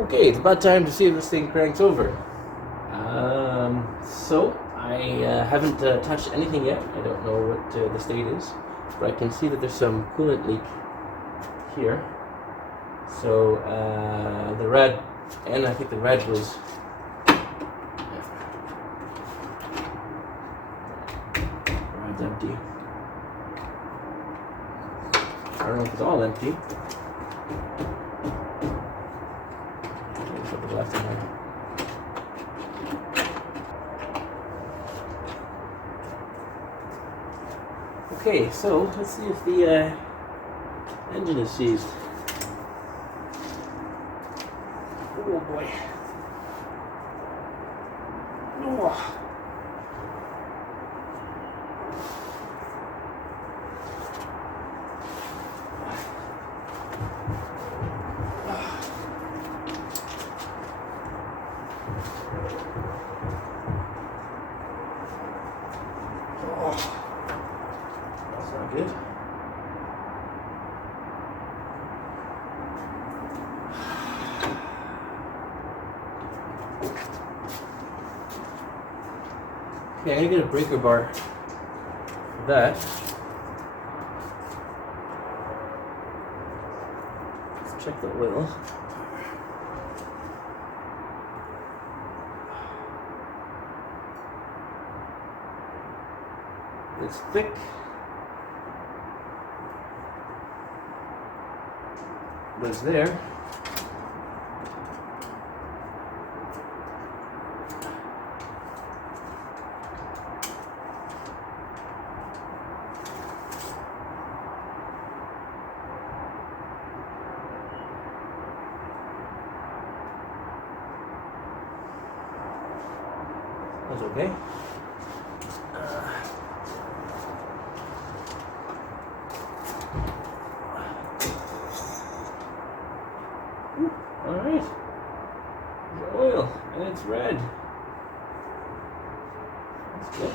Okay, it's about time to see if this thing cranks over. So I haven't touched anything yet. I don't know what the state is, but I can see that there's some coolant leak here. So the rad, and I think the rad was rad's empty. I don't know if it's all empty. Put the glass in there. Okay, so let's see if the engine is seized. Oh boy. Oh. That's not good. Okay, I'm gonna get a breaker bar for that. Let's check the oil. It's thick. But it's there. That's okay. Alright. The oil, and it's red. That's good.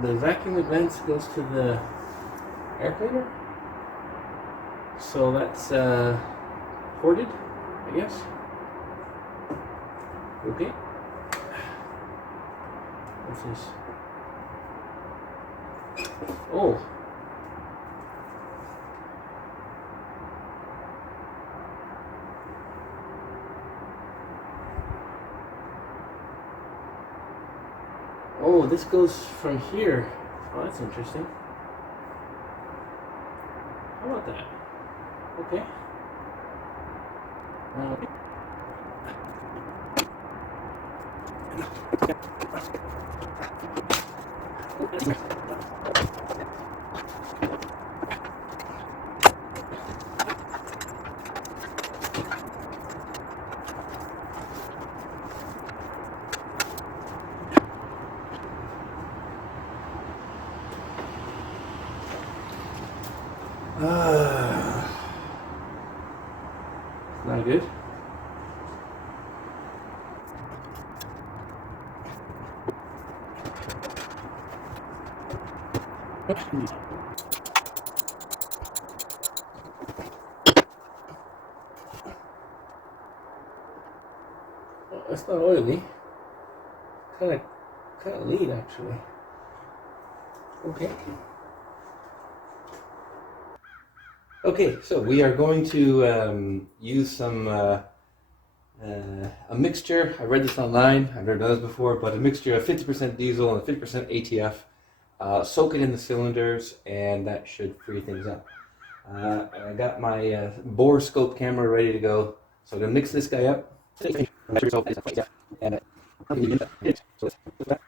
The vacuum advance goes to the air cleaner, so that's ported, I guess. Okay. What's this? Oh. Oh, this goes from here. Oh, that's interesting. How about that? Okay. Not good. Oh, it's not oily. Kind of lean actually. Okay. Okay, so we are going to use some a mixture. I read this online. I've never done this before, but a mixture of 50% diesel and 50% ATF. Soak it in the cylinders, and that should free things up. I got my bore scope camera ready to go, so I'm gonna mix this guy up. And so let's put that.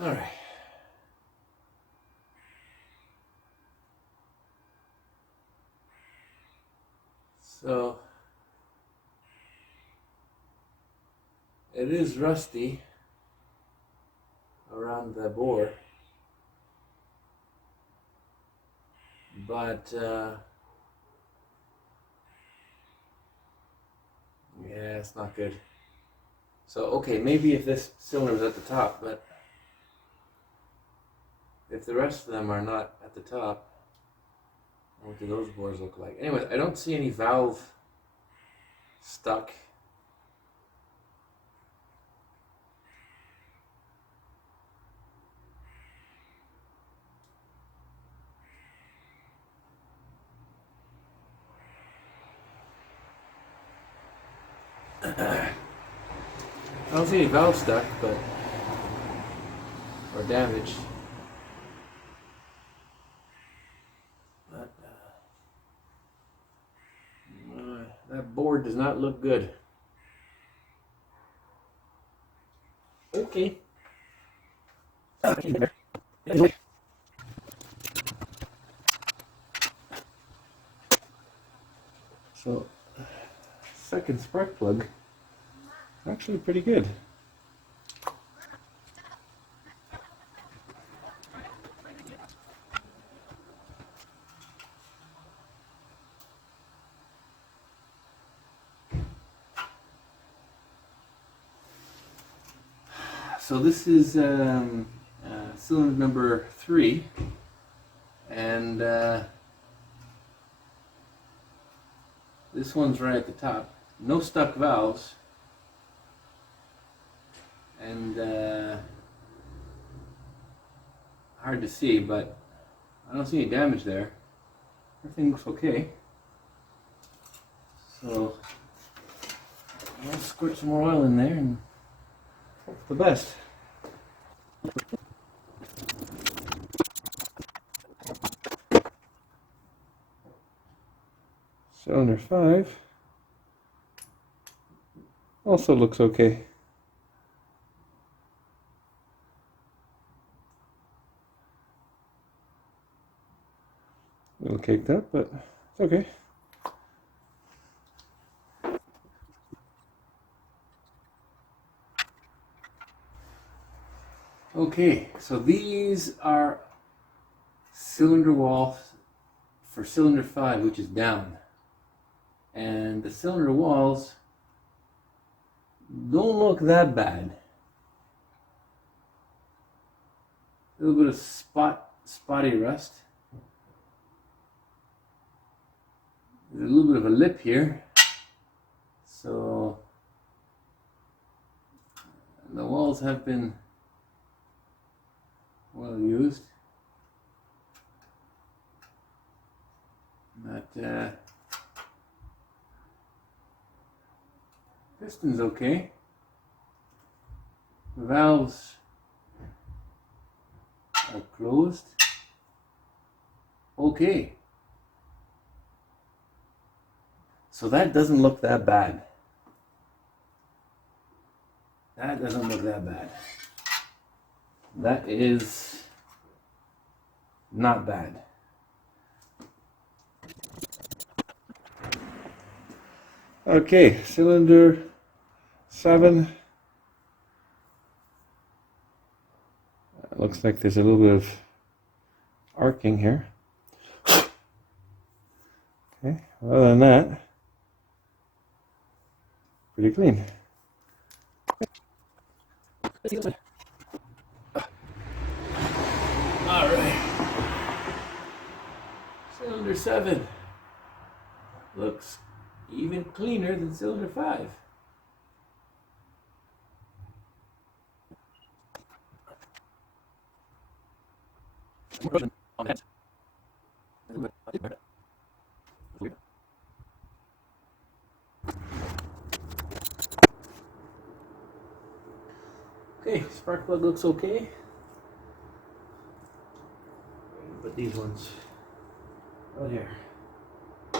All right. So it is rusty around the bore, but yeah, it's not good. So okay, maybe if this cylinder was at the top, but if the rest of them are not at the top, what do those bores look like? Anyways, I don't see any valve stuck. I don't see any valve stuck, but or damaged. But that board does not look good. Okay. So, second spark plug, actually pretty good. So this is cylinder number 3, and this one's right at the top. No stuck valves, and hard to see, but I don't see any damage there. Everything looks okay. So I'll squirt some more oil in there and hope for the best. Cylinder 5 also looks okay. A little caked up, but it's okay. Okay, so these are cylinder walls for cylinder 5, which is down. And the cylinder walls don't look that bad. A little bit of spotty rust. There's a little bit of a lip here. So the walls have been well used. But piston's okay. Valves are closed. Okay. So that doesn't look that bad. That doesn't look that bad. That is not bad. Okay, cylinder 7. Looks like there's a little bit of arcing here. Okay, other than that, pretty clean. All right. Cylinder 7 looks even cleaner than cylinder 5. Okay, spark plug looks okay. Put these ones right here. A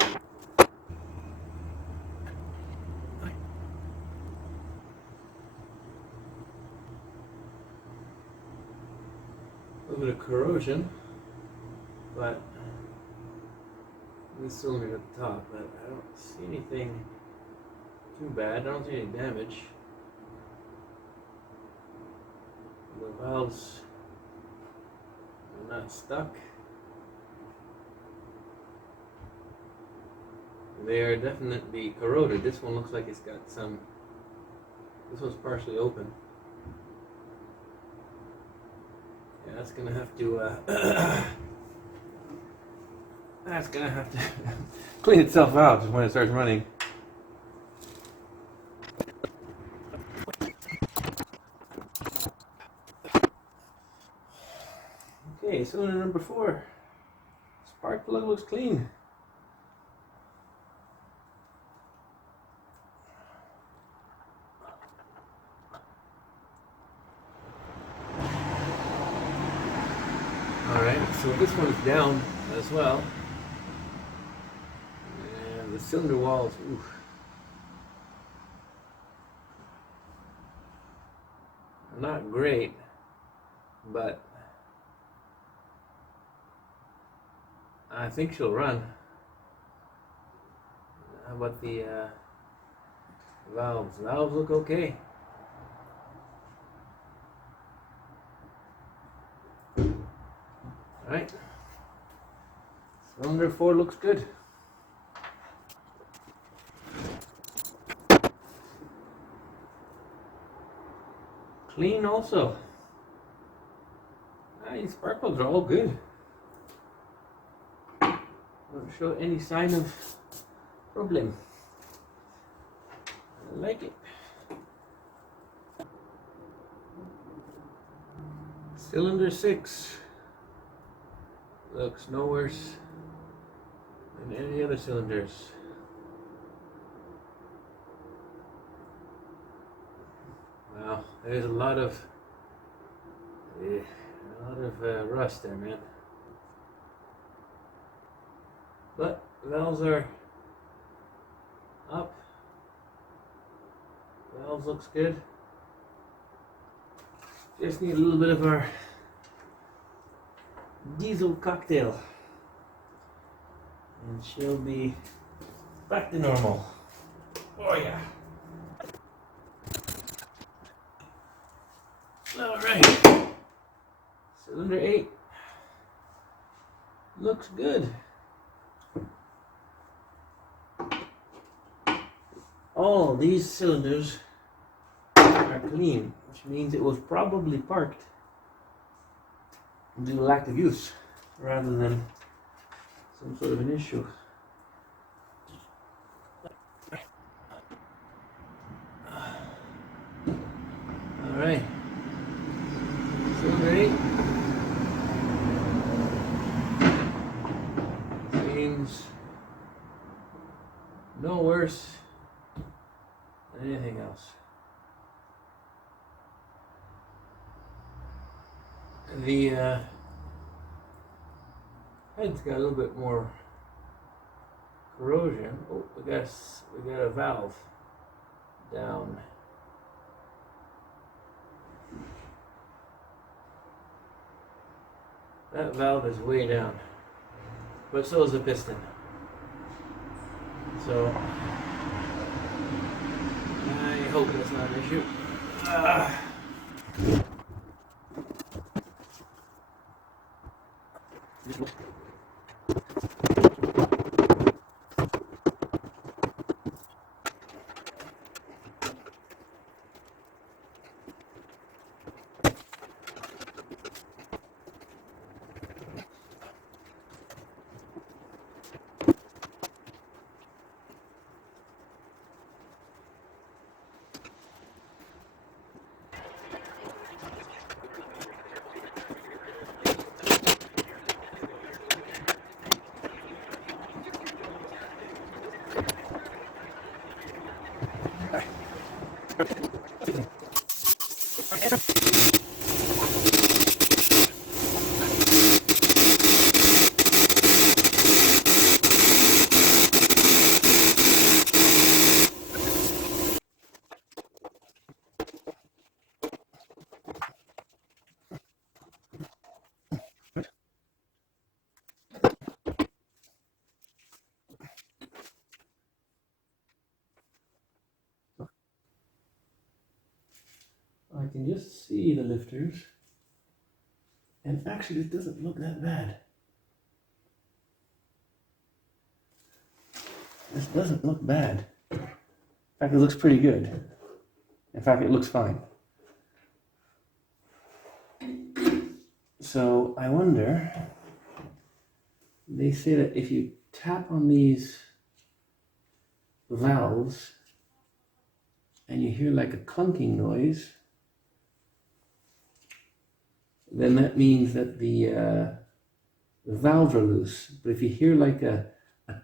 little bit of corrosion, but this cylinder at the top, but I don't see anything too bad. I don't see any damage. The valves are not stuck. They are definitely corroded. This one looks like it's got some. This one's partially open. Yeah, that's gonna have to. That's gonna have to clean itself out when it starts running. Okay, cylinder number 4. Spark plug looks clean. Alright, so this one is down as well. And the cylinder walls, oof, are not great, but I think she'll run. How about the valves? Valves look okay. Alright. Cylinder 4 looks good. Clean also. These spark plugs are all good. Don't show any sign of problem. I like it. Cylinder 6 looks no worse than any other cylinders. Wow, there's a lot of rust there, man. But valves are up. Valves looks good. Just need a little bit of our diesel cocktail, and she'll be back to normal. Oh yeah. All right. Cylinder 8 looks good. All these cylinders are clean, which means it was probably parked due to lack of use rather than some sort of an issue. Alright, cylinder 8 seems no worse than anything else. The head's got a little bit more corrosion. Oh, we got a valve down. That valve is way down, but so is the piston. So I hope that's not an issue. I can just see the lifters, and actually it doesn't look that bad. This doesn't look bad. In fact, it looks pretty good. In fact, it looks fine. So I wonder, they say that if you tap on these valves and you hear like a clunking noise, then that means that the valves are loose. But if you hear like a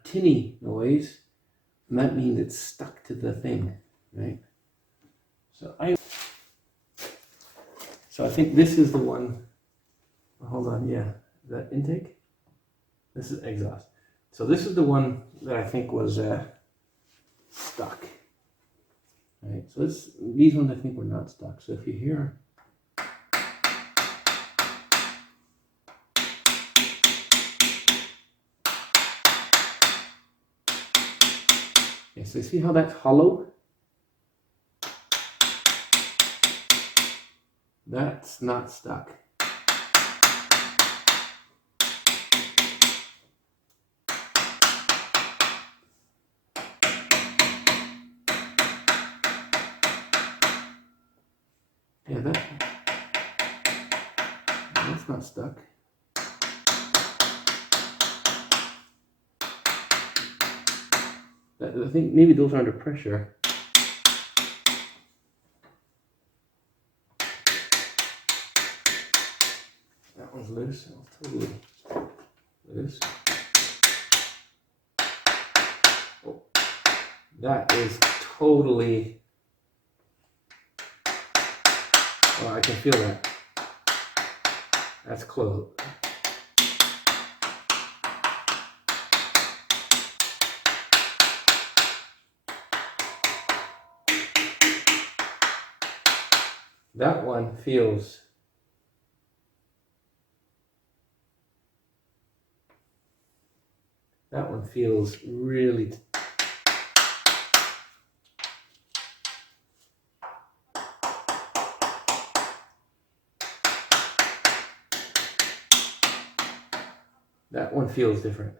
tinny noise, that means it's stuck to the thing, right? So I think this is the one. Hold on, yeah. Is that intake? This is exhaust. So this is the one that I think was stuck. Right. So these ones I think were not stuck. So if you hear, yeah, so see how that's hollow? That's not stuck. Yeah, that's not stuck. I think maybe those are under pressure. That one's loose. Totally loose. Oh, that is totally. Oh, I can feel that. That's closed. That one feels. That one feels really. That one feels different.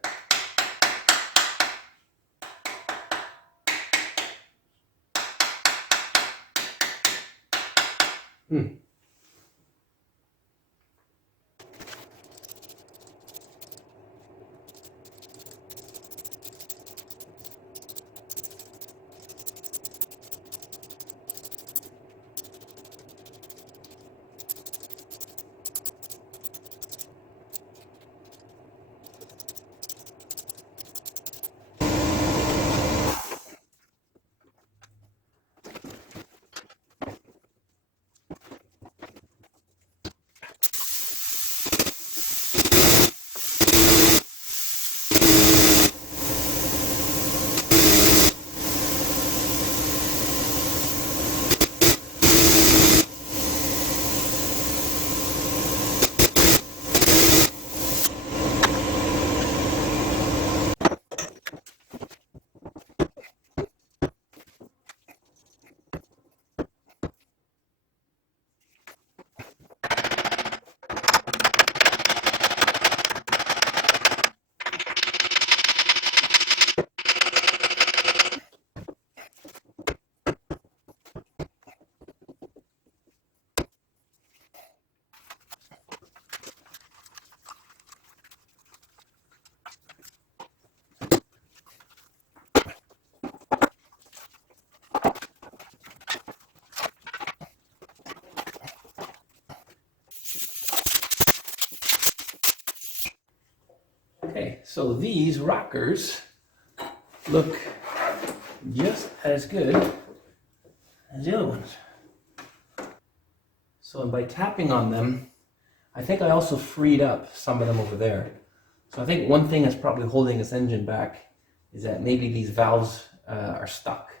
Okay, so these rockers look just as good as the other ones. So by tapping on them, I think I also freed up some of them over there. So I think one thing that's probably holding this engine back is that maybe these valves are stuck,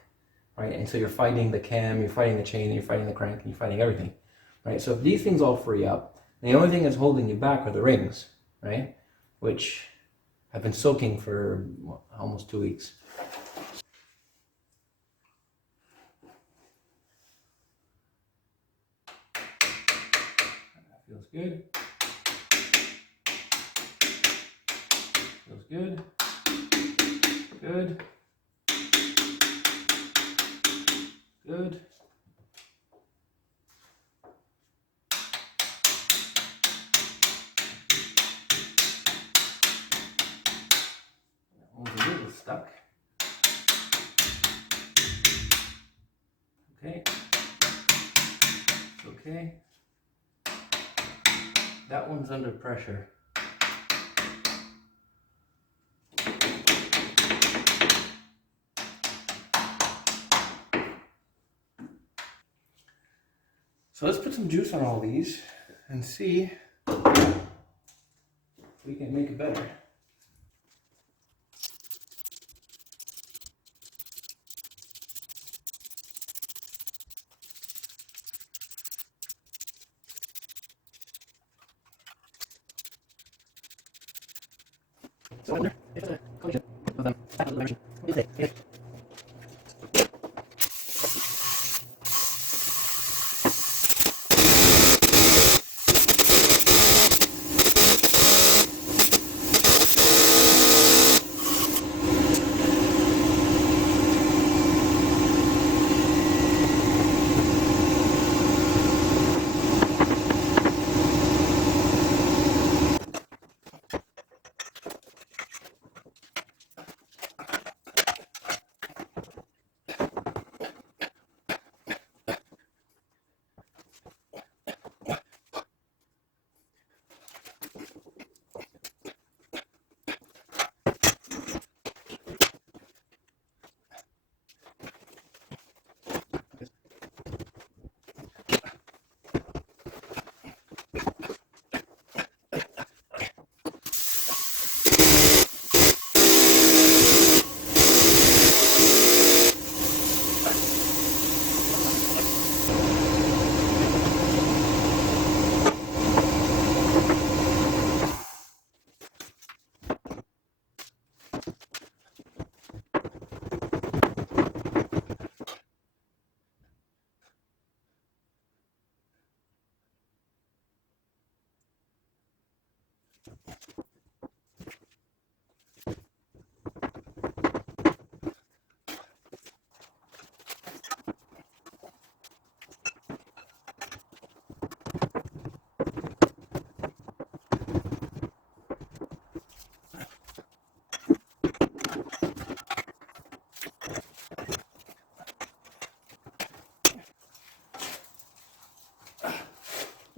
right? And so you're fighting the cam, you're fighting the chain, you're fighting the crank, and you're fighting everything, right? So if these things all free up, the only thing that's holding you back are the rings, right? Which have been soaking for almost 2 weeks. That feels good. Feels good. Good. Good. That one's a little stuck. Okay. Okay. That one's under pressure. So let's put some juice on all these and see if we can make it better.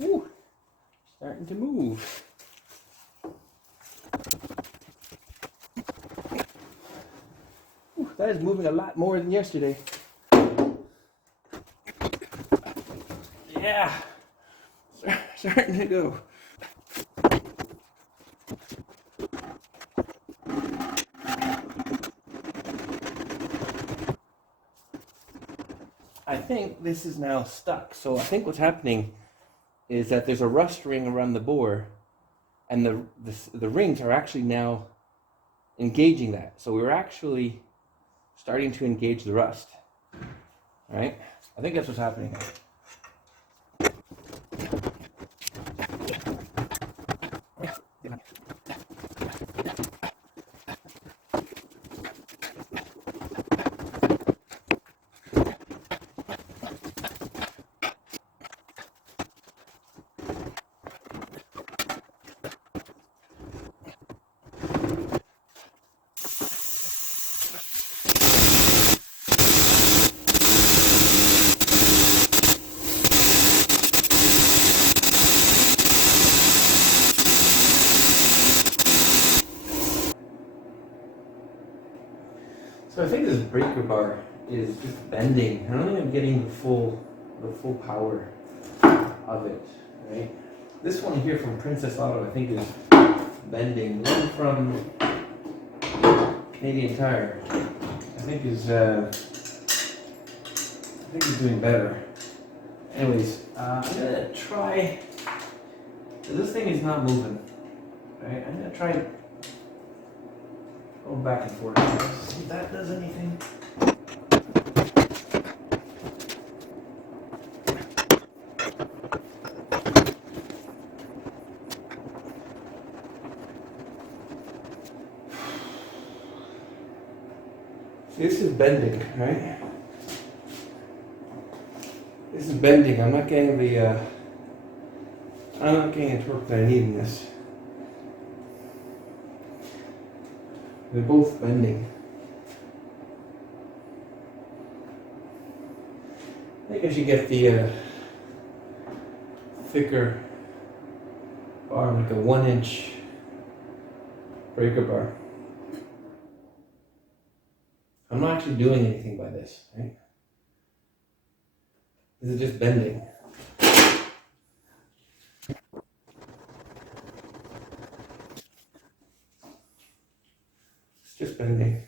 Ooh, starting to move. Ooh, that is moving a lot more than yesterday. Yeah, starting to go. I think this is now stuck. So I think what's happening is that there's a rust ring around the bore, and the rings are actually now engaging that. So we're actually starting to engage the rust. All right? I think that's what's happening. So I think this breaker bar is just bending. I don't think I'm getting the full power. of it, right? This one here from Princess Auto, I think, is bending. The one from Canadian Tire, I think is doing better. Anyways, I'm gonna try. So this thing is not moving, right? I'm gonna try going back and forth. See if that does anything. See, this is bending, right? This is bending. I'm not getting the torque that I need in this. They're both bending. I think I should get the thicker bar, like a 1-inch breaker bar. I'm not actually doing anything by this, right? This is just bending. It's just bending.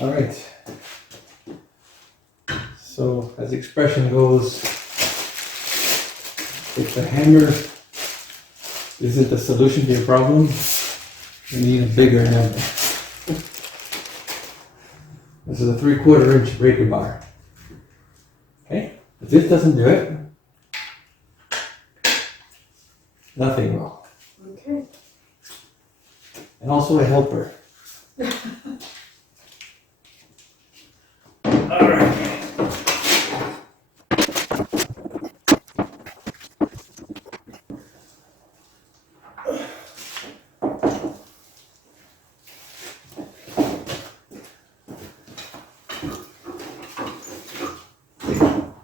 All right. So, as the expression goes, if the hammer isn't the solution to your problem, you need a bigger hammer. This is a 3/4 inch breaker bar. Okay? If this doesn't do it, nothing will. Okay. And also a helper. Alright.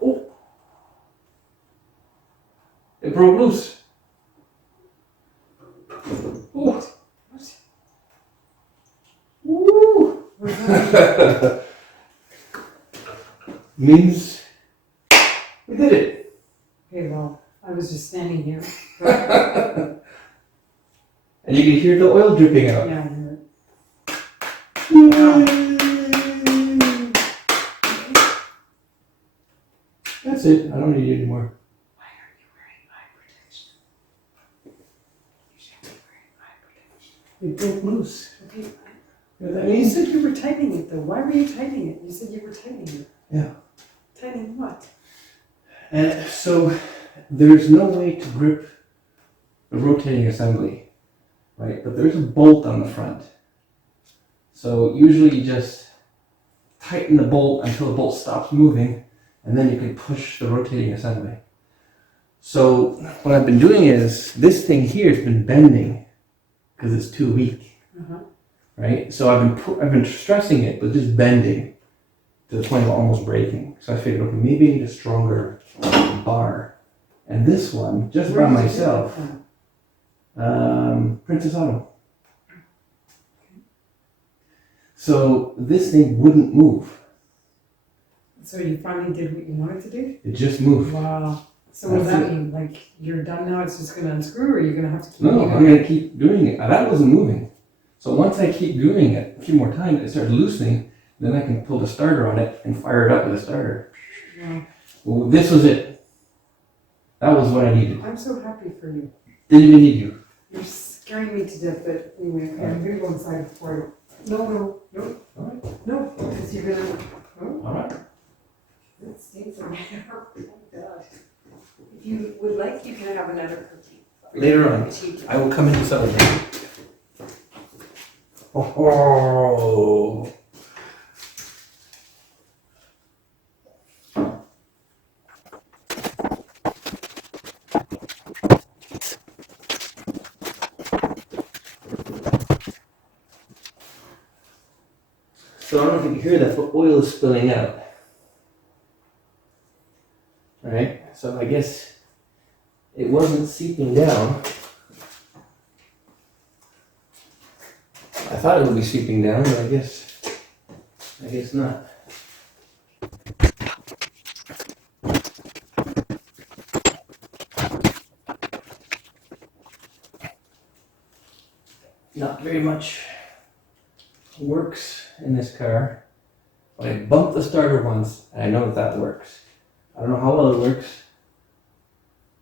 Oh! It broke loose. Oh. Woo! Means we did it. Okay, well, I was just standing here. And you can hear the oil dripping out. Yeah, I hear it. That's it. I don't need it anymore. Why are you wearing eye protection? You should be wearing eye protection. It broke loose. Okay, You know what that you means? said you were tightening it though. Why were you tightening it? You said you were tightening it. Yeah. Tightening what? So there's no way to grip the rotating assembly, right? But there's a bolt on the front. So usually you just tighten the bolt until the bolt stops moving, and then you can push the rotating assembly. So what I've been doing is, this thing here has been bending because it's too weak, right? So I've been stressing it, but just bending to the point of almost breaking. So I figured, okay, maybe I need a stronger bar. And this one, just by myself, Princess Auto. So this thing wouldn't move. So you finally did what you wanted to do? It just moved. Wow. So what does that mean? Like, you're done now, it's just going to unscrew, or you're going to have to keep No, doing I'm going to keep doing it. That wasn't moving. So once I keep doing it a few more times, it starts loosening, then I can pull the starter on it and fire it up with a starter. Wow. Well, this was it. That was what I needed. I'm so happy for you. Didn't even need you. You're scaring me to death, but anyway, okay, I'm going to go inside before I... No, All right. no, because you're going to... Oh, All right. that stinks in there. Oh, gosh. If you would like, you can have another cookie. Later on, I will come in to celebrate. Oh. So I don't know if you can hear that, but oil is spilling out. Alright, so I guess it wasn't seeping down. I thought it would be seeping down, but I guess not. not very much works in this car. But I bumped the starter once, and I know that works. I don't know how well it works,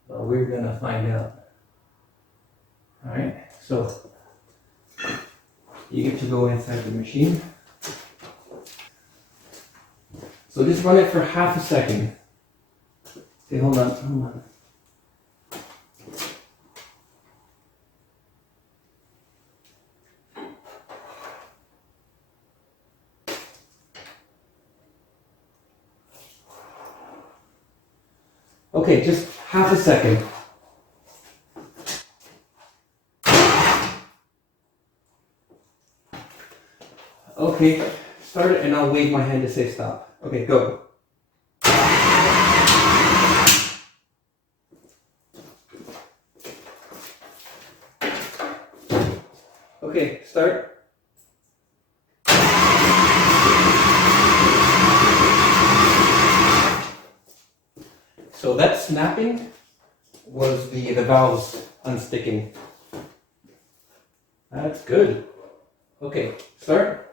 but we're gonna find out. Alright, so you get to go inside the machine. So just run it for half a second. Okay, hold on. Okay, just half a second. Okay, start it and I'll wave my hand to say stop. Okay, go. Okay, start. So that snapping was the valves unsticking. That's good. Okay, start.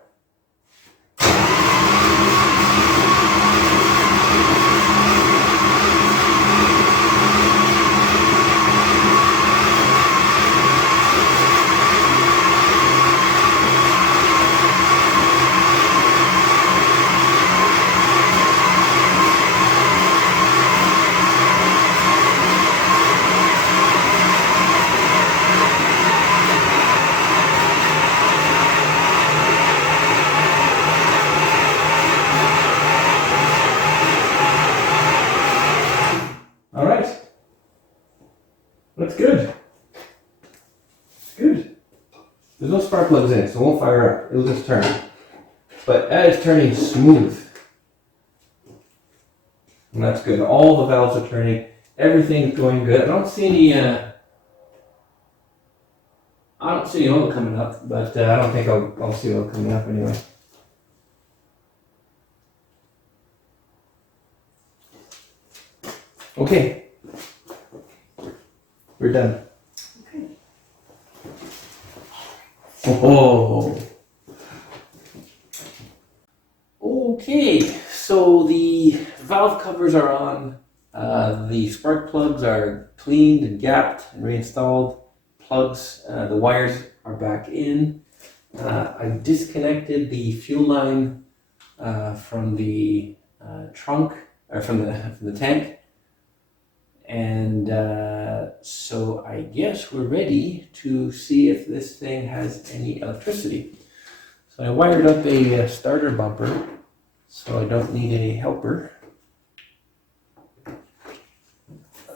All right. That's good. Good. There's no spark plugs in it, so it won't fire up. It'll just turn. But that is turning smooth. And that's good. All the valves are turning. Everything's going good. I don't see any oil coming up, but I don't think I'll see oil coming up anyway. Okay. We're done. Okay. Oh. Okay, so the valve covers are on. The spark plugs are cleaned and gapped and reinstalled. Plugs, the wires are back in. I disconnected the fuel line from the trunk, or from the tank. And so I guess we're ready to see if this thing has any electricity. So I wired up a starter bumper, so I don't need a helper.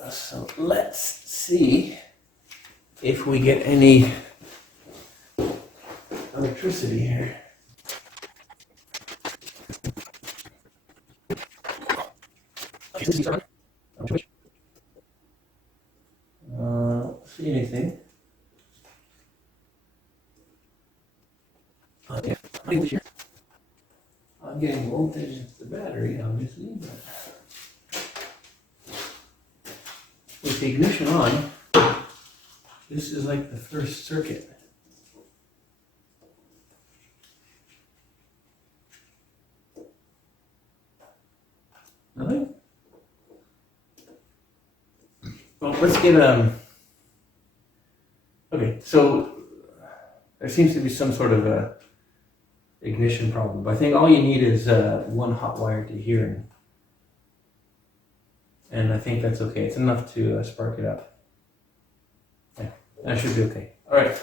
So let's see if we get any electricity here. Don't see anything. Yeah, I'm getting voltage at the battery, obviously, but with the ignition on, this is like the first circuit. Nothing? Well, let's get okay, so there seems to be some sort of a ignition problem, but I think all you need is one hot wire to here, and I think that's okay. It's enough to spark it up. Yeah, that should be okay. All right.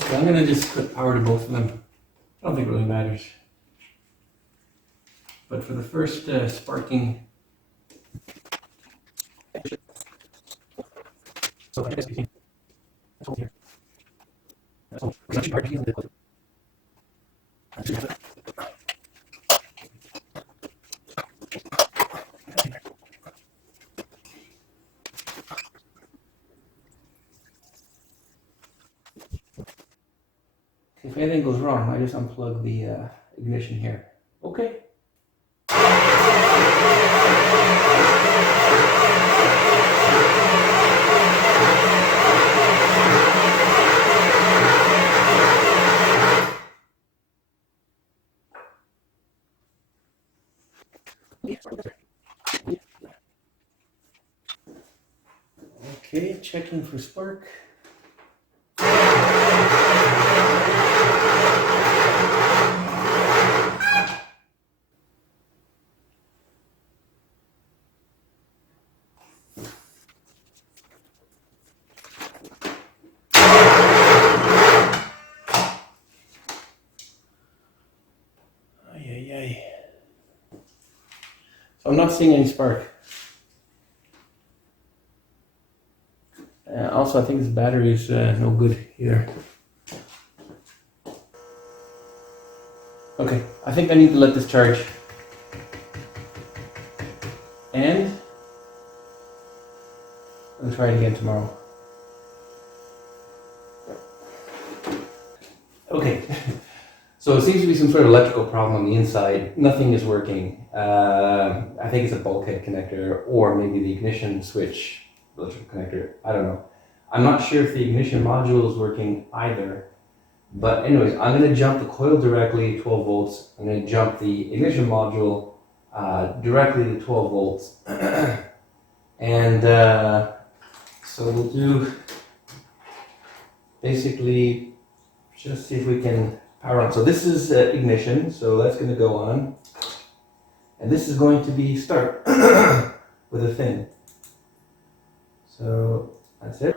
Okay, I'm gonna just put power to both of them. I don't think it really matters. But for the first sparking, so I guess you can. That's all here. That's all. It's actually hard to feel it. If anything goes wrong, I just unplug the ignition here. Okay. Okay, checking for spark. So I'm not seeing any spark. Also, I think this battery is no good either. Okay, I think I need to let this charge. And I'll try it again tomorrow. Okay, so it seems to be some sort of electrical problem on the inside. Nothing is working. I think it's a bulkhead connector or maybe the ignition switch electrical connector. I don't know. I'm not sure if the ignition module is working either. But anyways, I'm going to jump the coil directly to 12 volts. I'm going to jump the ignition module directly to 12 volts. And so we'll do basically just see if we can power on. So this is ignition, so that's going to go on. And this is going to be start with a fin. So that's it.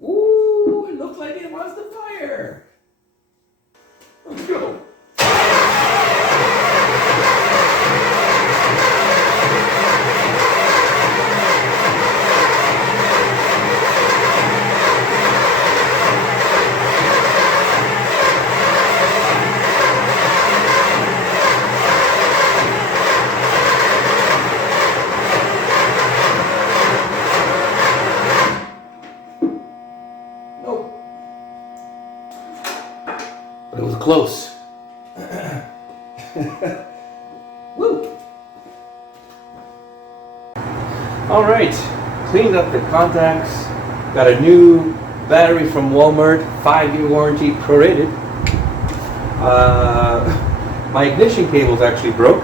Ooh, it looks like it wants to fire. Let's go. Nope. But it was close. Woo! All right, cleaned up the contacts. Got a new battery from Walmart, 5-year warranty, prorated. My ignition cable's actually broke,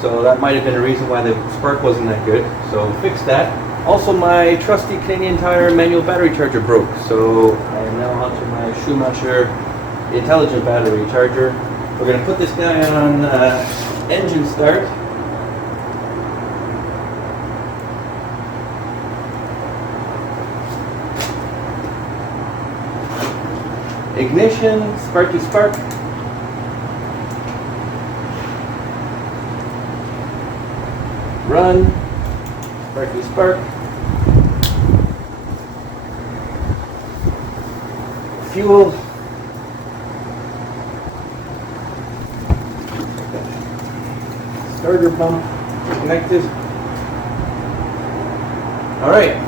so that might have been a reason why the spark wasn't that good. So fixed that. Also, my trusty Canadian Tire manual battery charger broke, so I am now onto my Schumacher intelligent battery charger. We're going to put this guy on engine start. Ignition, sparky spark. Run, sparky spark. Fuel. Starter pump connected. All right.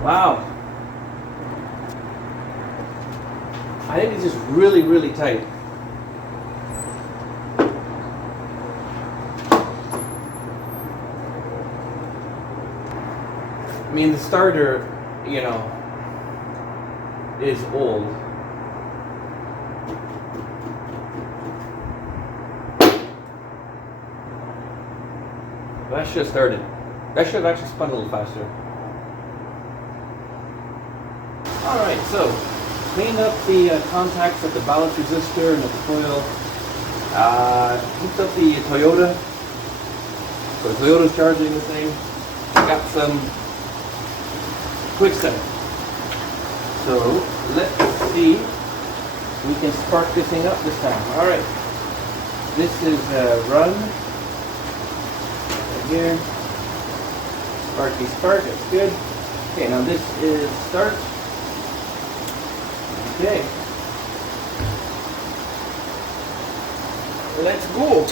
Wow. I think it's just really, really tight. I mean, the starter, you know, is old. That should have started. That should have actually spun a little faster. Alright, so cleaned up the contacts at the balance resistor and at the coil. Hooked up the Toyota. So Toyota's charging this thing. Got some quick start. So let's see if we can spark this thing up this time. Alright. This is run. Right here. Sparky spark, that's good. Okay, now this is start. Okay. Let's go.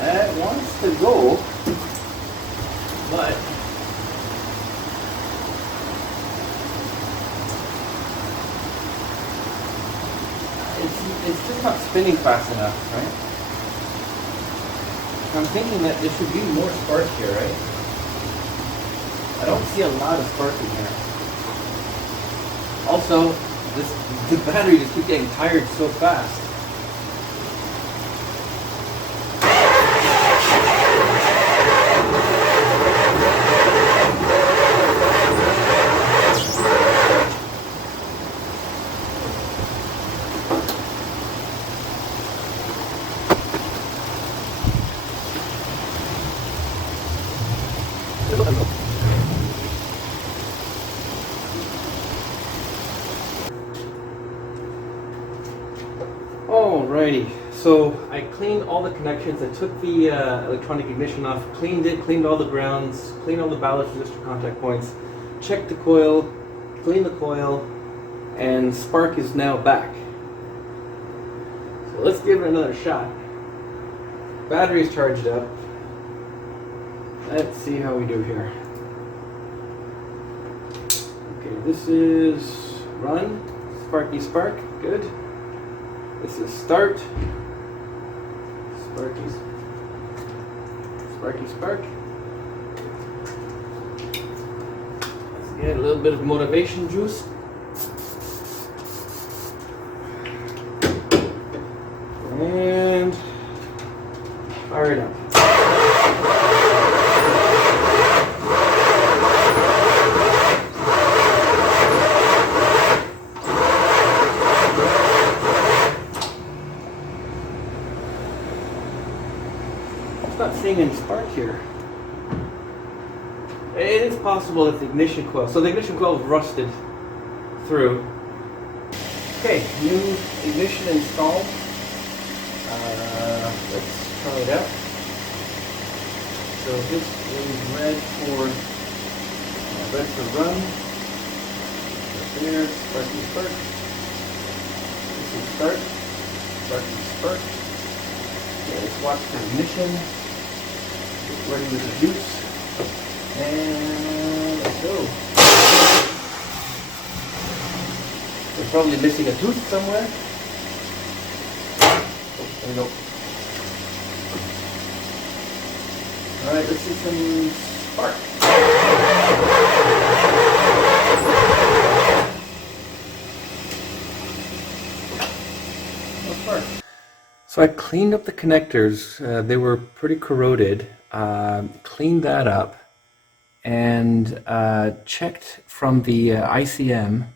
That wants to go, but it's just not spinning fast enough, right? I'm thinking that there should be more spark here, right? I don't see a lot of spark in here. Also, the battery just keeps getting tired so fast. Alrighty, so I cleaned all the connections. I took the electronic ignition off, cleaned it, cleaned all the grounds, cleaned all the ballast resistor contact points, checked the coil, cleaned the coil, and spark is now back. So let's give it another shot. Battery's charged up. Let's see how we do here. Okay, this is run, sparky spark, good. This is start, sparky spark. Let's get a little bit of motivation juice. And fire it up. Not seeing any spark here. It is possible that the ignition coil, so the ignition coil is rusted through. Okay, new ignition installed. Let's try it out. So this is red for run. Right there, sparky spark. This is start, sparky spark. Okay, let's watch the ignition. Get ready with the juice. And let's go. We're probably missing a tooth somewhere. Oh, there we go. Alright, let's see some spark. No spark. So I cleaned up the connectors. They were pretty corroded. Cleaned that up and checked from the ICM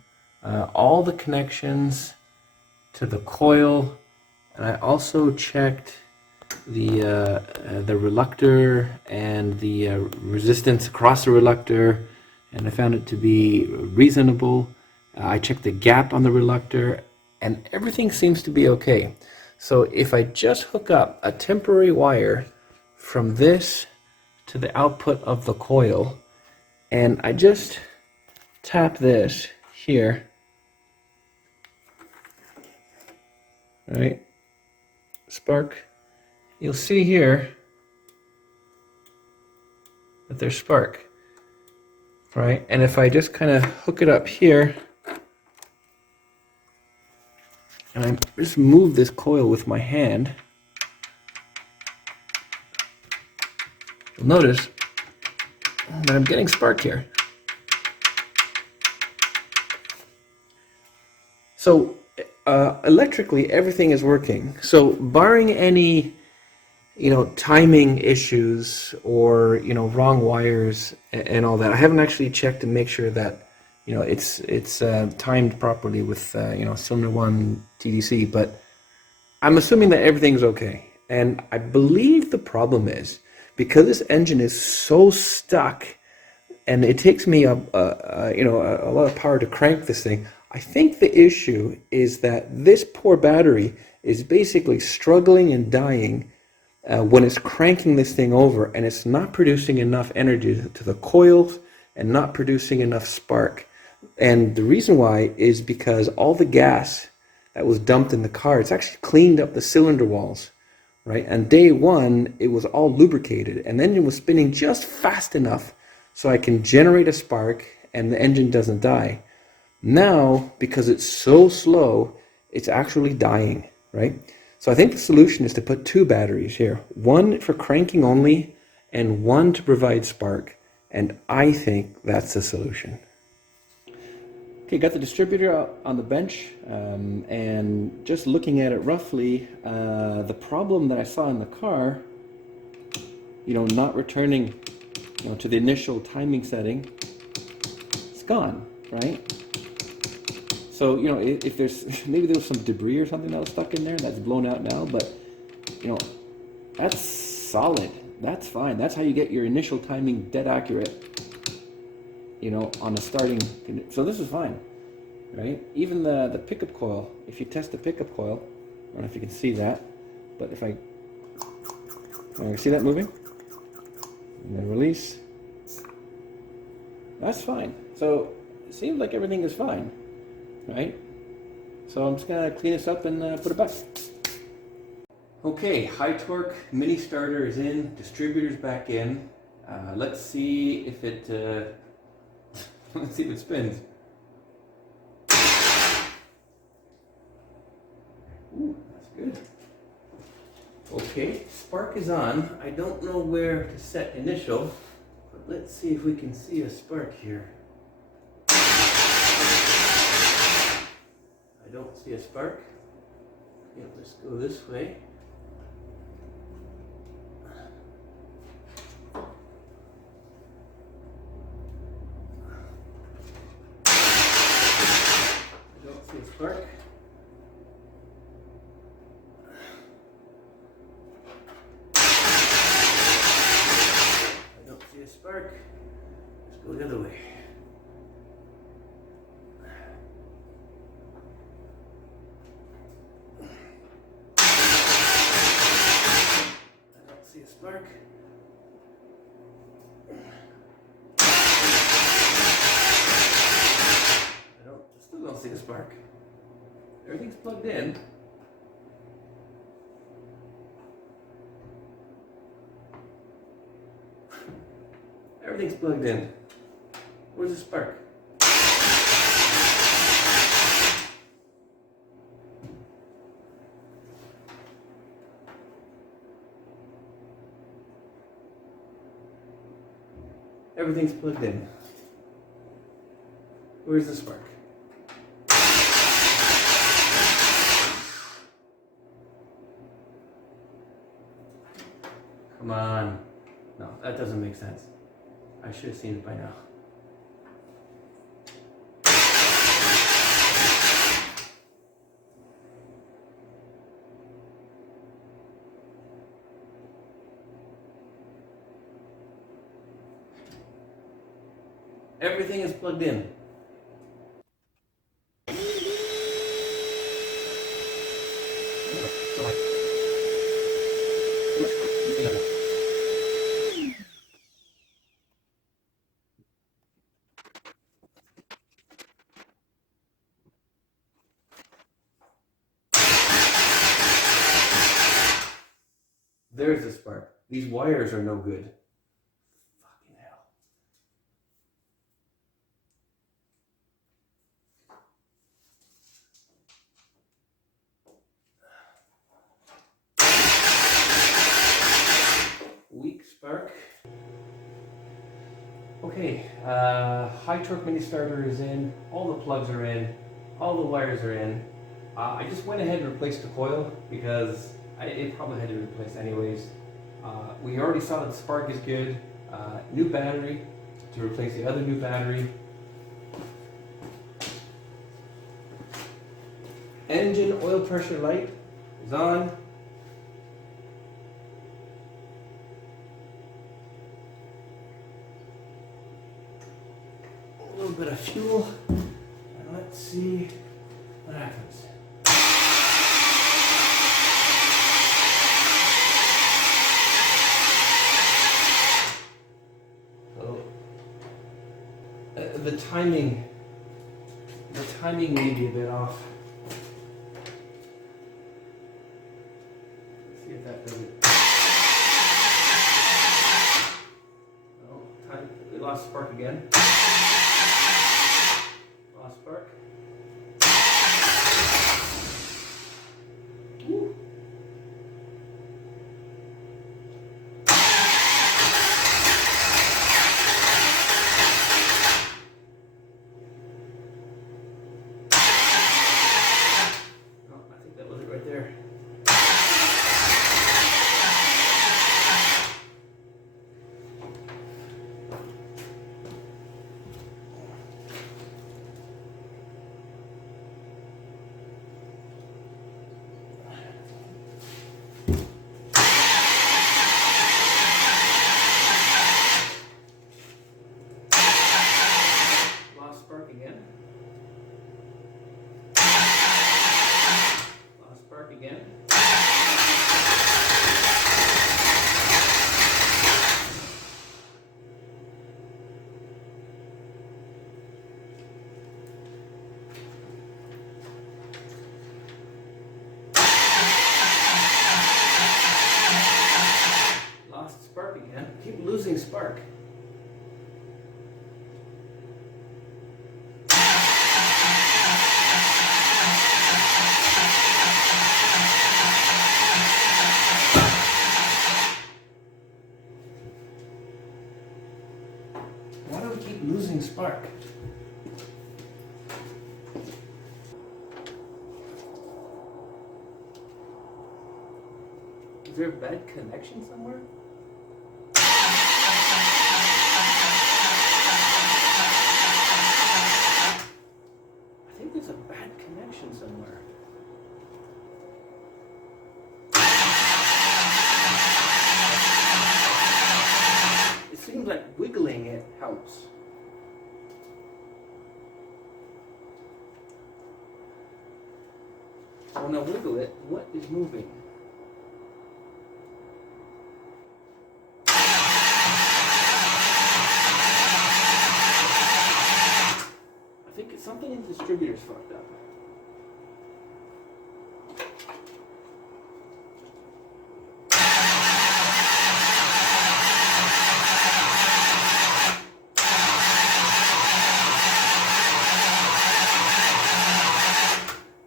all the connections to the coil, and I also checked the reluctor and the resistance across the reluctor, and I found it to be reasonable. I checked the gap on the reluctor, and everything seems to be okay. So if I just hook up a temporary wire from this to the output of the coil, and I just tap this here, right, spark, you'll see here that there's spark, right? And if I just kind of hook it up here, and I just move this coil with my hand, you'll notice that I'm getting spark here. So electrically, everything is working. So barring any, timing issues or, wrong wires and all that, I haven't actually checked to make sure that, it's timed properly with, cylinder 1 TDC, but I'm assuming that everything's okay. And I believe the problem is because this engine is so stuck and it takes me a lot of power to crank this thing. I think the issue is that this poor battery is basically struggling and dying when it's cranking this thing over, and it's not producing enough energy to the coils and not producing enough spark. And the reason why is because all the gas that was dumped in the car, it's actually cleaned up the cylinder walls, right? And day one, it was all lubricated, and the engine was spinning just fast enough so I can generate a spark and the engine doesn't die. Now, because it's so slow, it's actually dying, right? So I think the solution is to put two batteries here, one for cranking only and one to provide spark. And I think that's the solution. Okay, got the distributor out on the bench, and just looking at it roughly, the problem that I saw in the car, not returning, to the initial timing setting, it's gone, right? So, if maybe there was some debris or something that was stuck in there that's blown out now, but, that's solid. That's fine. That's how you get your initial timing dead accurate, on the starting. So this is fine, right? Even the pickup coil, if you test the pickup coil, I don't know if you can see that, but if I see that moving, and then release, that's fine. So it seems like everything is fine. Right? So I'm just going to clean this up and put it back. Okay, high torque mini starter is in, distributor's back in. Let's see if it spins. Ooh, that's good. Okay, spark is on. I don't know where to set initial, but let's see if we can see a spark here. I don't see a spark. Okay, let's go this way. I don't see a spark. I don't see a spark. Let's go the other way. Spark. Still don't see a spark. Everything's plugged in. Everything's plugged in. Where's the spark? Everything's plugged in. Where's the spark? Come on. No, that doesn't make sense. I should have seen it by now. Everything is plugged in. There's the spark. These wires are no good. Fucking hell. Weak spark. Okay, high torque mini starter is in. All the plugs are in. All the wires are in. I just went ahead and replaced the coil because it probably had to be replaced anyways. We already saw that the spark is good. New battery to replace the other new battery. Engine oil pressure light is on. bit of fuel, and let's see what happens. So, the timing may be a bit off. Let's see if that does it. No, we lost spark again. Lost spark. Woo. There. Lost spark again. Again. Lost spark again. Keep losing spark. Why do we keep losing spark? Is there a bad connection somewhere? I think there's a bad connection somewhere. It seems like wiggling it helps. When I wiggle it, what is moving? I think it's something in the distributor's fucked up.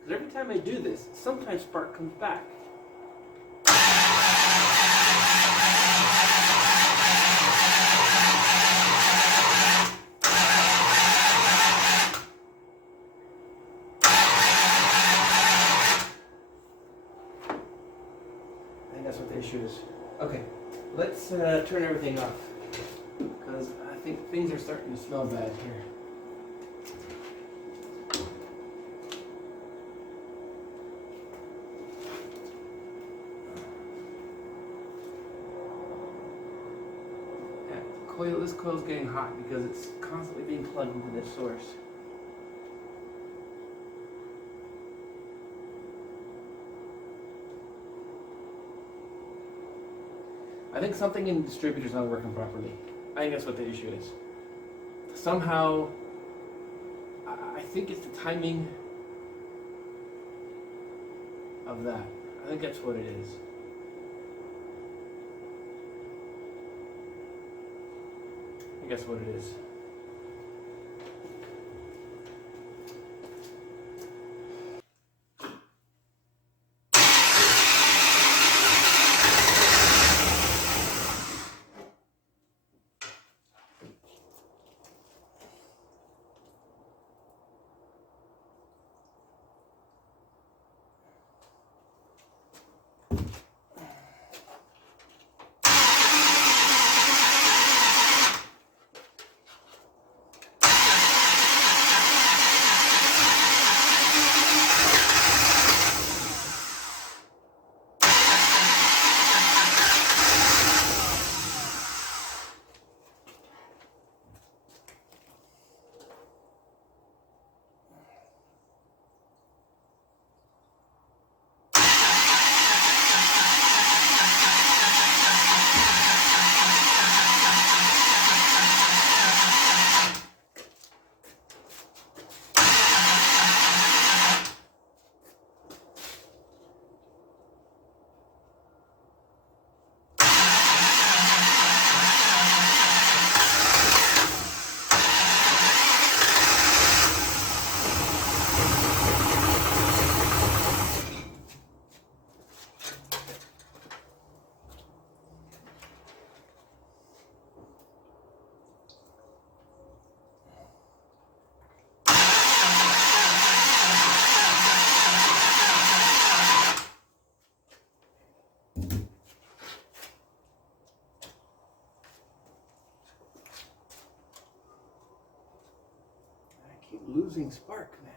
Every time I do this, sometimes spark comes back. I think that's what the issue is. Okay, let's turn everything off, because I think things are starting to smell bad here. This coil's getting hot because it's constantly being plugged into this source. I think something in the distributor's not working properly. I think that's what the issue is. Somehow, I think it's the timing of that. I think that's what it is. I guess what it is. losing spark, man.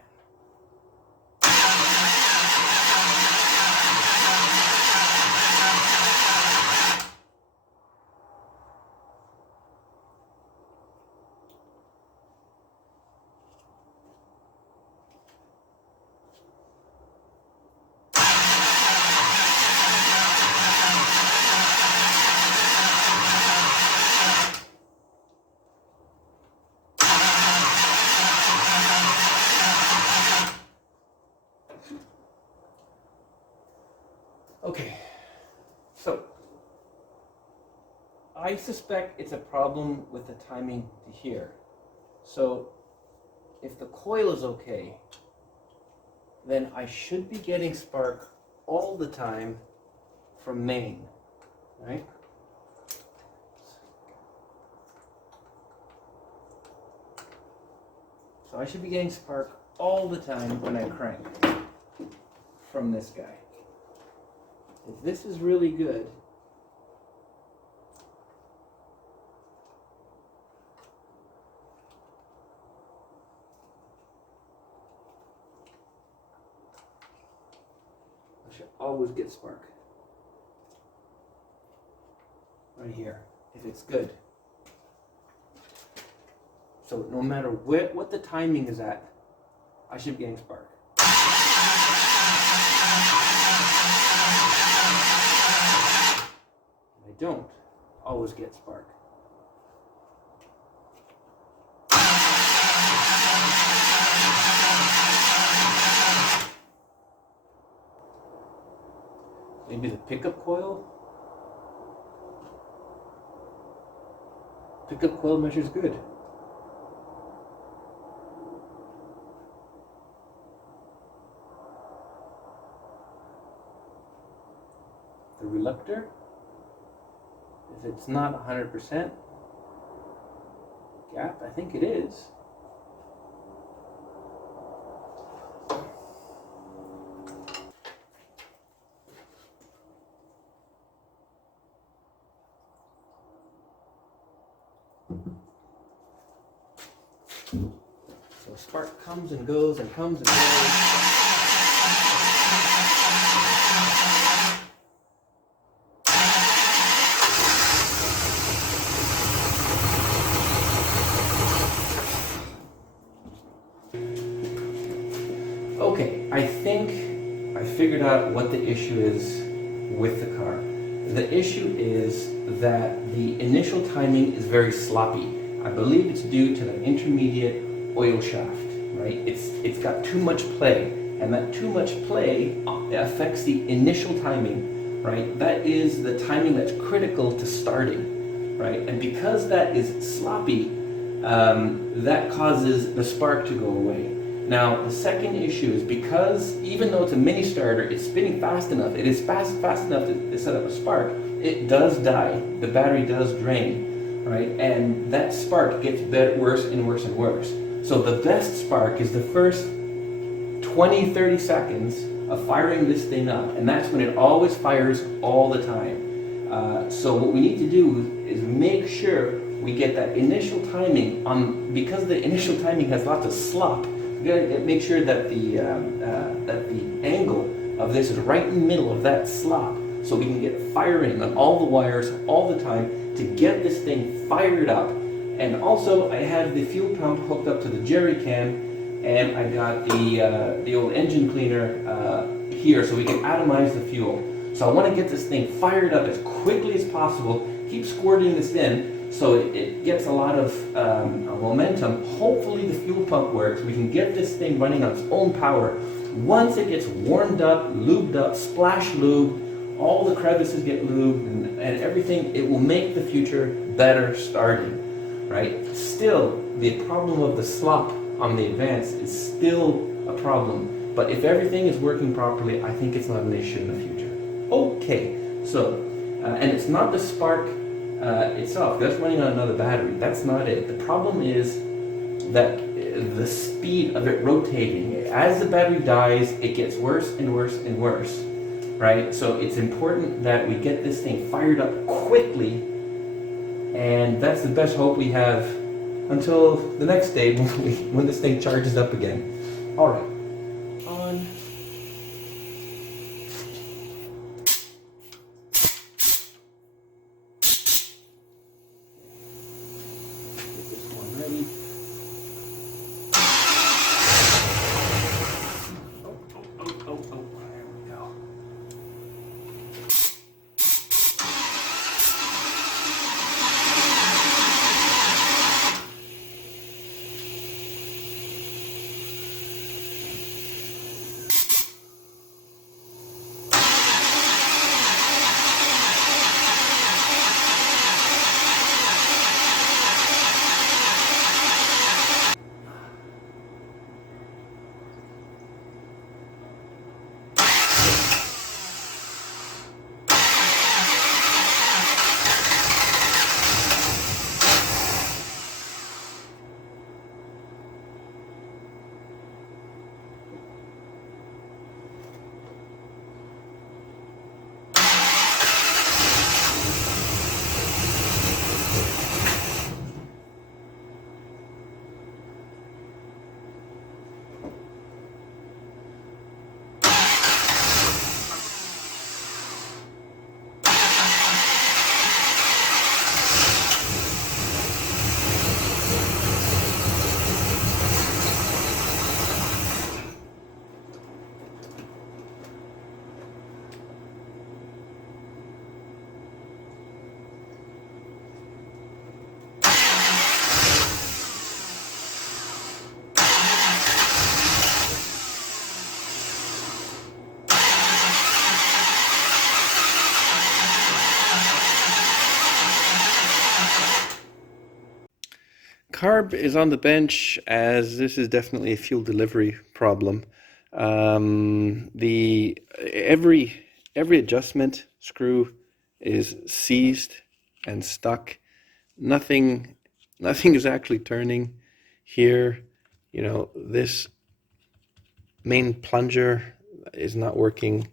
Okay, so I suspect it's a problem with the timing to here. So if the coil is okay, then I should be getting spark all the time from main, right? So I should be getting spark all the time when I crank from this guy. If this is really good, I should always get spark. Right here, if it's good. So no matter what the timing is at, I should be getting spark. I don't always get spark. Maybe the pickup coil? Pickup coil measures good. The reluctor? If it's not 100% gap, I think it is. So spark comes and goes and comes and goes. Okay, I think I figured out what the issue is with the car. The issue is that the initial timing is very sloppy. I believe it's due to the intermediate oil shaft, right? It's got too much play, and that too much play affects the initial timing, right? That is the timing that's critical to starting, right? And because that is sloppy, that causes the spark to go away. Now, the second issue is because even though it's a mini starter, it's spinning fast enough, it is fast enough to set up a spark, it does die, the battery does drain, right? And that spark gets worse and worse and worse. So the best spark is the first 20-30 seconds of firing this thing up, and that's when it always fires all the time. So what we need to do is make sure we get that initial timing on, because the initial timing has lots of slop. We gotta make sure that the angle of this is right in the middle of that slop, so we can get firing on all the wires all the time to get this thing fired up. And also, I have the fuel pump hooked up to the jerry can, and I got the old engine cleaner here, so we can atomize the fuel. So I want to get this thing fired up as quickly as possible. Keep squirting this in, so it gets a lot of momentum. Hopefully the fuel pump works. We can get this thing running on its own power. Once it gets warmed up, lubed up, splash lube, all the crevices get lubed and everything, it will make the future better starting, right? Still, the problem of the slop on the Advance is still a problem. But if everything is working properly, I think it's not an issue in the future. Okay, so, and it's not the spark itself, that's running on another battery. That's not it. The problem is that the speed of it rotating, as the battery dies, it gets worse and worse and worse, right? So it's important that we get this thing fired up quickly, and that's the best hope we have until the next day when this thing charges up again. All right. On. Get this one ready. Oh, there we go. Carb is on the bench as this is definitely a fuel delivery problem. The every adjustment screw is seized and stuck. Nothing is actually turning here. You know, this main plunger is not working.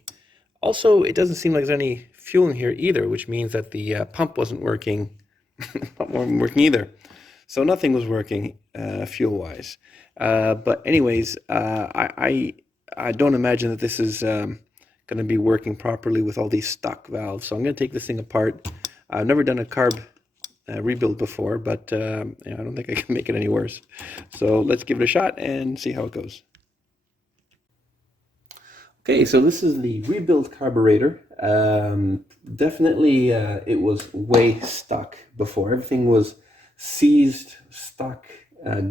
Also, it doesn't seem like there's any fuel in here either, which means that the pump wasn't working. Wasn't working either. So nothing was working fuel-wise. But anyways, I don't imagine that this is going to be working properly with all these stock valves. So I'm going to take this thing apart. I've never done a carb rebuild before, but I don't think I can make it any worse. So let's give it a shot and see how it goes. Okay, so this is the rebuild carburetor. Definitely it was way stuck before. Everything was seized, stuck,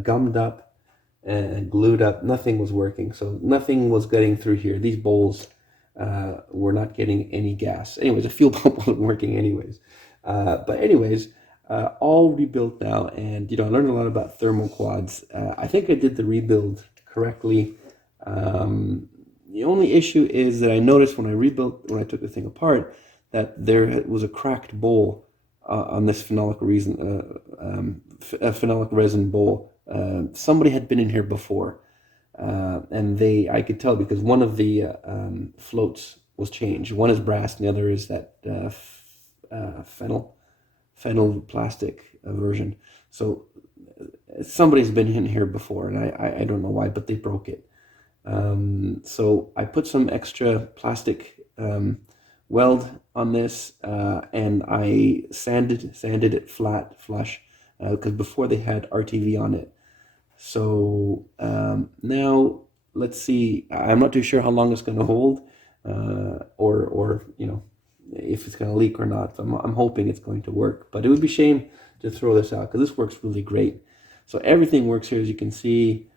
gummed up, and glued up. Nothing was working, so nothing was getting through here. These bowls were not getting any gas. Anyways, the fuel pump wasn't working anyways. But anyways, all rebuilt now, and I learned a lot about thermal quads. I think I did the rebuild correctly. The only issue is that I noticed when I took the thing apart, that there was a cracked bowl on this phenolic resin bowl. Somebody had been in here before, and I could tell because one of the floats was changed. One is brass, and the other is that phenol plastic version. So somebody's been in here before, and I don't know why, but they broke it. So I put some extra plastic weld on this, and I sanded it flush, because before they had RTV on it. So now let's see. I'm not too sure how long it's going to hold, or if it's going to leak or not. So I'm hoping it's going to work, but it would be a shame to throw this out because this works really great. So everything works here, as you can see.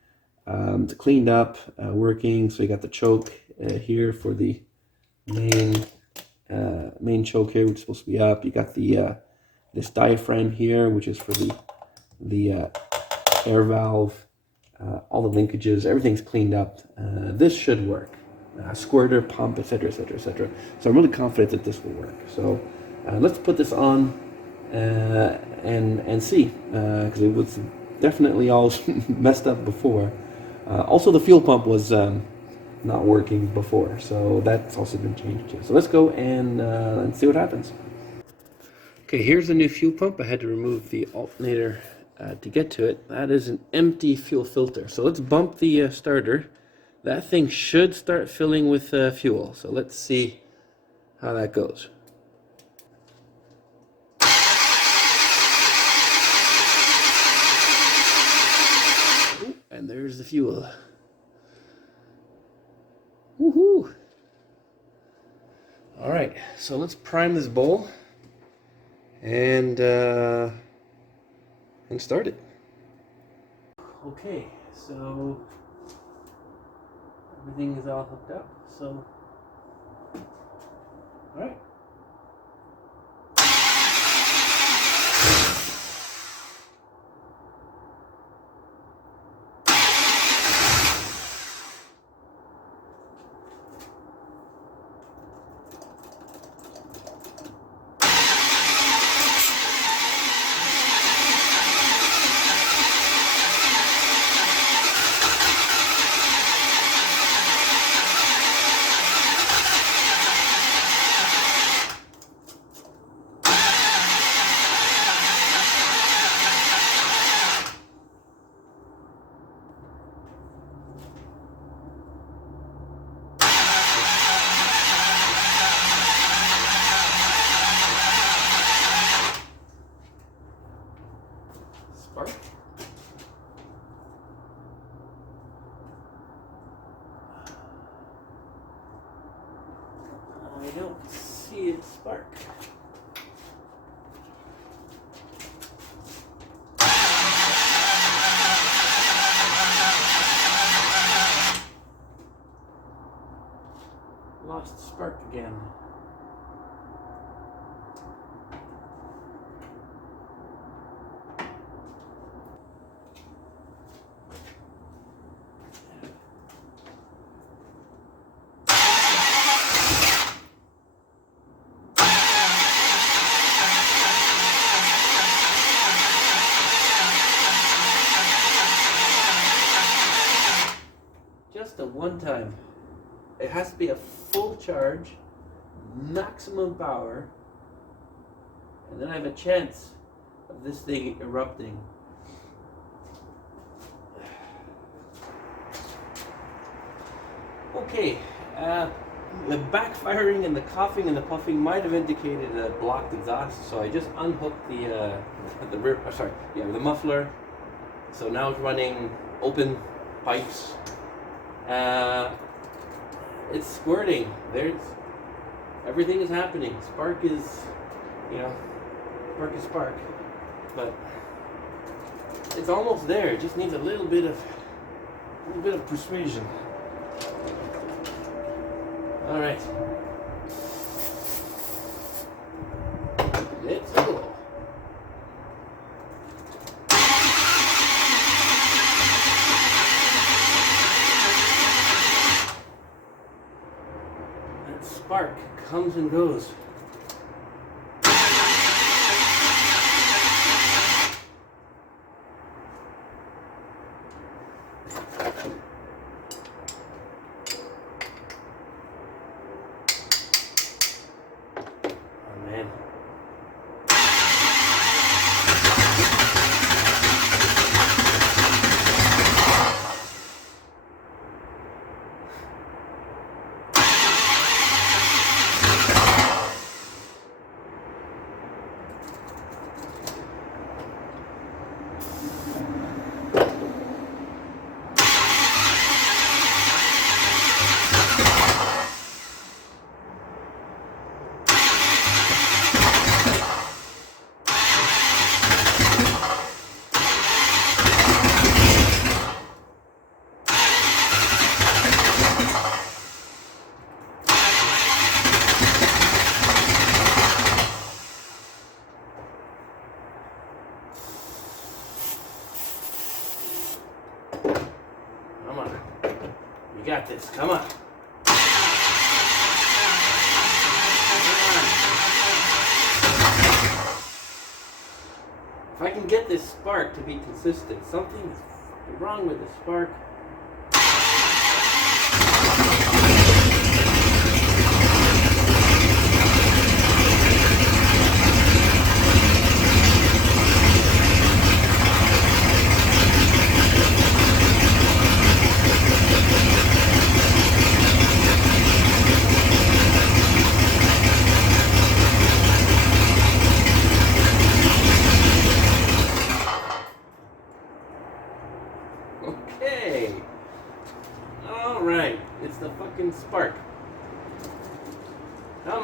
It's cleaned up, working. So you got the choke here for the main choke here, which is supposed to be up. You got the this diaphragm here, which is for the air valve. All the linkages, everything's cleaned up. This should work. Squirter, pump, etc., etc., etc. So I'm really confident that this will work. So let's put this on and see, because it was definitely all messed up before. Also, the fuel pump was not working before, so that's also been changed too. So let's go and see what happens. Okay, here's the new fuel pump. I had to remove the alternator to get to it. That is an empty fuel filter. So let's bump the starter. That thing should start filling with fuel. So let's see how that goes. Ooh, and there's the fuel. Woohoo! All right, so let's prime this bowl and start it. Okay, so everything is all hooked up. So, all right. Spark. I don't see it spark. Lost spark again. Just a one time. It has to be a full charge, maximum power, and then I have a chance of this thing erupting. Okay, the backfiring and the coughing and the puffing might have indicated a blocked exhaust, so I just unhooked the the muffler. So now it's running open pipes. It's squirting. Everything is happening. Spark is spark. But it's almost there. It just needs a little bit of persuasion. All right. Let's go. Spark comes and goes. Oh man. Come on. You got this. Come on. If I can get this spark to be consistent, something is wrong with the spark.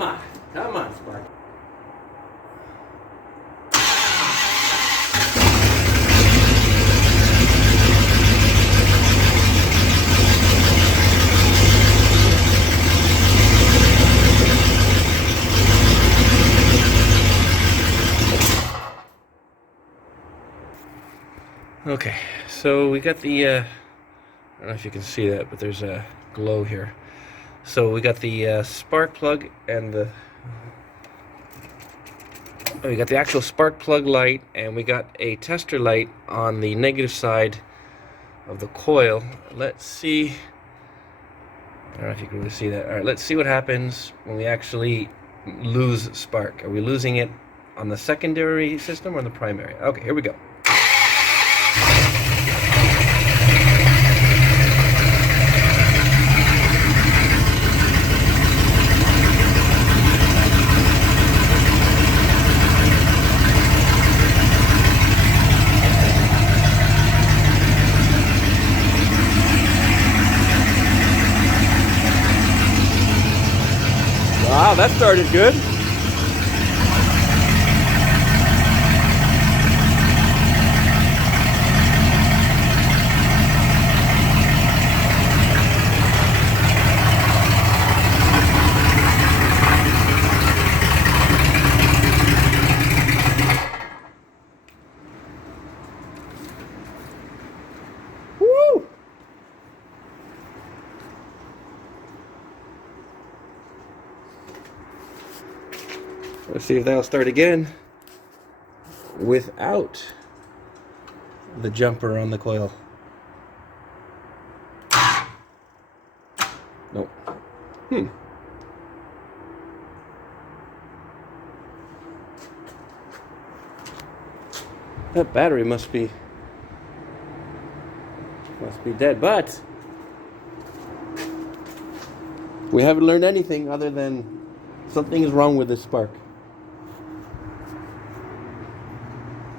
Come on. Come on, spark. Okay, so we got the, I don't know if you can see that, but there's a glow here. So we got the spark plug and we got the actual spark plug light, and we got a tester light on the negative side of the coil. Let's see, I don't know if you can really see that. All right, let's see what happens when we actually lose spark. Are we losing it on the secondary system or the primary? Okay, here we go. Wow, that started good. Woo! Let's see if that'll start again without the jumper on the coil. Nope. That battery must be dead, but we haven't learned anything other than something is wrong with this spark.